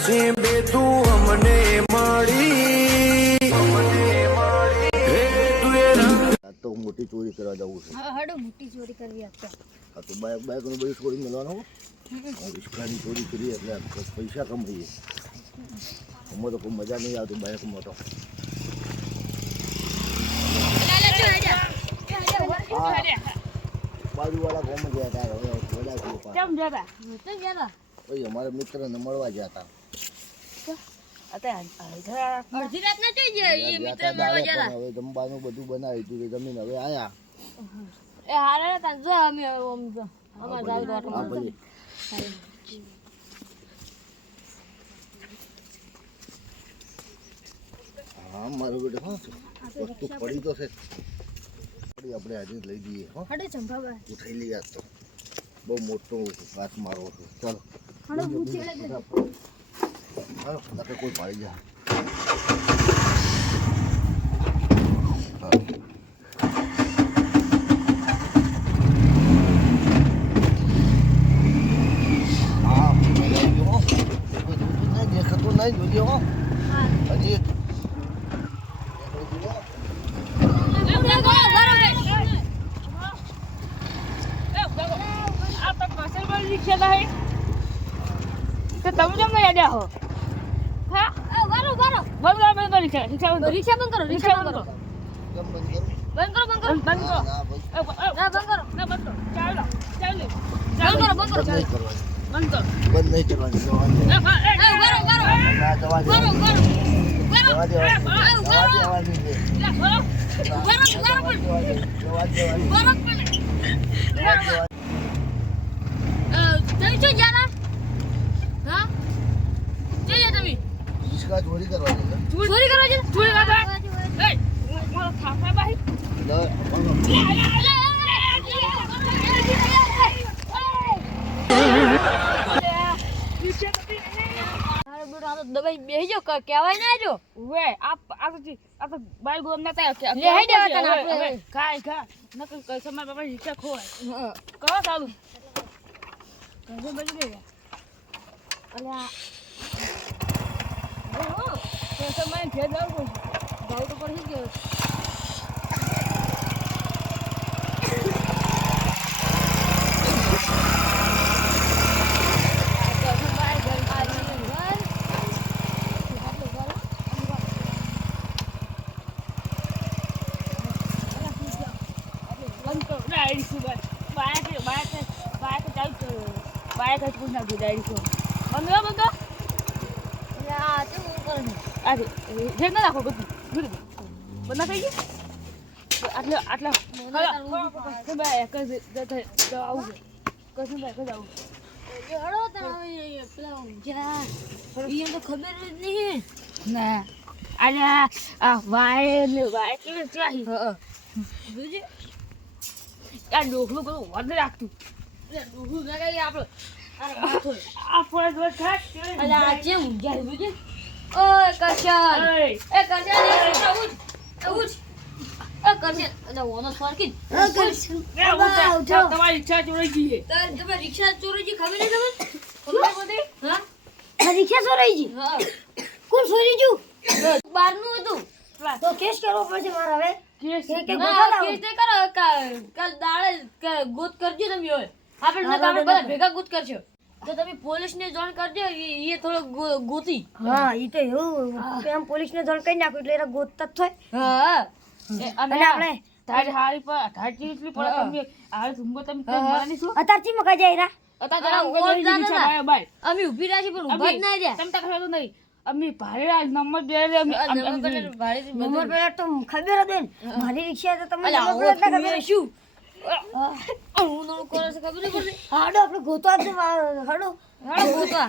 નસીબે તું અમને મળી હે તું એ રંગ આ તો મોટી ચોરી કરવા જવું છે હા હડો મોટી ચોરી કરવી આપતા આ તો બાઇક બાઇકનું બધું છોડી મળવાનું રિક્ષાની ચોરી કરીએ એટલે આપણે પૈસા કમાઈએ એમાં તો કોઈ મજા નહીં આવતી બાઇકમાં તો બાજુવાળા ગામમાં ગયા હતા હવે વડા છે પાછા. કેમ જતા તો જરા પછી અમારા મિત્રને મળવા ગયા હતા અત્યારે અડધી રાત ના જોઈ જાય એ મિત્ર મળવા જરા હવે જમવાનું બધું બનાવી દીધું જમીન. હવે આયા. એ હારે તા જો અમે ઓમ જો. અમાર જાવ તો હા હા મારું બેટું હા વસ્તુ પડી તો છે. પડી આપણે આજે લઈ જઈએ હો. હડો ચંપાબા ઉઠાઈ લઈએ આજ તો. બહુ મોટો વાત મારો છે. ચાલો. હડો ચાલો નકર કોઈ પાડી જાય તો તમે નહીં આવ્યા હો હા? વારો વારો. બંધ કરો બંધ કરો રિક્ષા રિક્ષા બંધ કરો. રિક્ષા બંધ કરો રિક્ષા બંધ કરો. બંધ કરો બંધ કરો. બંધ કરો. ના, બંધ કરો. ના બંધ કરો. ચાલો ચાલો બંધ કરો બંધ કરો. બંધ નહીં કરવાની. બંધ કરો. બંધ નહીં કરવાની. વારો વારો. વારો વારો છે. એ, બોલો. વારો વારો પણ જવા દે. જવા દેવાની. વારો પણ જવા દેવાની. તમે શું જારા હા જઈએ તમે રિક્ષા ચોરી કરવા છે. ચોરી કરવા છે ચોરી કરવા એ, મારો થાપા ભાઈ. દબાઈ કહેવાય ના જો વે આ આ તો આ તો બાઈ ગોમ ના થાય કે લે, હેડ હવે તને આપણે. ખાય ખા નકર કઈ સમય બાબા રિક્ષા ખોવાય કહો સાલું કજો બજી ગયા અલ્યા ફેર જાવ તો ભાવ તો પડશે જ બંધ કરો ડાયરી શું ભાઈ બાયા કે બાયા કે બાયા કે ચાલ બાયા કે પૂછ નાખી ડાયરી શું બંધ બંધ આ તે હું કરું. આ ફેર ના રાખો બધું. ગયું બંધ થઈ ગયું આટલે આટલા. કસમ ભાઈ એક જ આવું છે. કસમ ભાઈ આવું ખબર જ નહીં. ના. અલ્યા આ વાય ને વાય કેવી ચાહી જોજે. આ ડોકલું બધું વધુ રાખતું. એટલે ડોહું લગાવી ઓય કરશન એ. કરશન એ ઉઠ ઉઠ. એ કરશન અલે ઓનો સરકી એ કરશન એ ઉઠા. તમારી ઈચ્છા ચોરી ગઈ છે. તમે રિક્ષા ચોરી જી ખબર નહીં તમને ખબર બધી? હા? આ રિક્ષા ચોરાઈ જી હા. કોણ ચોરી જુ બારનું હતું. તો કેસ કરવો પડશે મારે હવે. કેસ? કે કે ગોતા કેસ કરો. કાલ દાડે ગોત કરજો તમે હોય આપણે બધા ભેગા ગોત કરશો તો તમે પોલીસ ને જાણ કરજો એ થોડો ગોતી. હા એ તો એવું. એમ પોલીસ ને જાણ કરી નાખ્યું એટલે એના ગોતતા જ થાય હા. અને આપણે તારી હારી પર તારી એટલી પડે તમે હારી તુંબો તમે કઈ માની શું અત્યારથી મકા જાય રા? અતા જરા જાને જાને ના. બાય અમે ઊભી રાખી પણ ઊભા જ ના રહ્યા. તમે તક તો નહીં. અમે ભારે આ નંબર અમે નંબર પ્લેટ તો ખબર હતી મારી રિક્ષા તો તમને નંબર પ્લેટ ખબર શું? હું. નવું કરે છે ખબર નહીં પડતી હાડો આપણે ગોતવા જ હડો. હાડો ગોતવા.